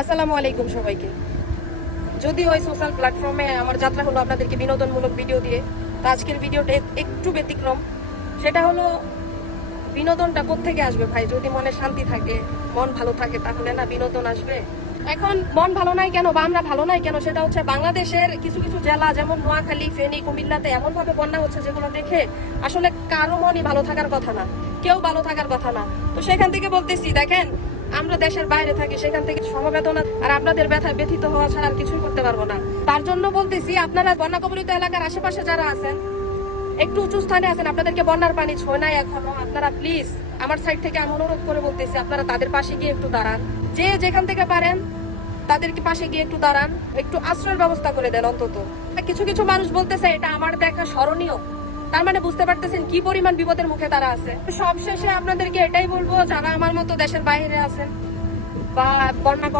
আসসালামু আলাইকুম সবাইকে। যদি ওই সোশ্যাল প্ল্যাটফর্মে আমার যাত্রা হলো আপনাদেরকে বিনোদনমূলক ভিডিও দিয়ে, তো আজকের ভিডিওটা একটু ব্যতিক্রম। সেটা হলো বিনোদনটা কোত্থেকে আসবে ভাই? যদি মনে শান্তি থাকে, মন ভালো থাকে, তাহলে না বিনোদন আসবে। এখন মন ভালো নাই কেন বা আমরা ভালো নাই কেন, সেটা হচ্ছে বাংলাদেশের কিছু কিছু জেলা যেমন নোয়াখালী, ফেনী, কুমিল্লাতে এমন ভাবে বন্যা হচ্ছে যেগুলো দেখে আসলে কারো মনই ভালো থাকার কথা না, কেউ ভালো থাকার কথা না। তো সেখান থেকে বলতেছি, দেখেন আমরা দেশের বাইরে থাকি, সেখান থেকে সমবেদনা আর আপনাদের ব্যথায় ব্যথিত হওয়া ছাড়া আর কিছুই করতে পারবো না। তার জন্য বলতেছি, আপনারা বন্যা কবলিত এলাকার আশেপাশে যারা আছেন, একটু উঁচু স্থানে আছেন, আপনাদেরকে বন্যার পানি ছোঁয় নাই এখনো, আপনারা প্লিজ আমার সাইড থেকে আমি অনুরোধ করে বলতেছি, আপনারা তাদের পাশে গিয়ে একটু দাঁড়ান। যে যেখান থেকে পারেন তাদেরকে পাশে গিয়ে একটু দাঁড়ান, একটু আশ্রয়ের ব্যবস্থা করে দেন অন্তত। কিছু কিছু মানুষ বলতেছে এটা আমার দেখা স্মরণীয়, তার মানে বুঝতে পারতেছেন কি পরিমাণ বিপদের মুখে তারা আছে। সবশেষে আপনাদেরকে এটাই বলবো, যারা আমার মতো দেশের বাইরে আছেন বা বন্যা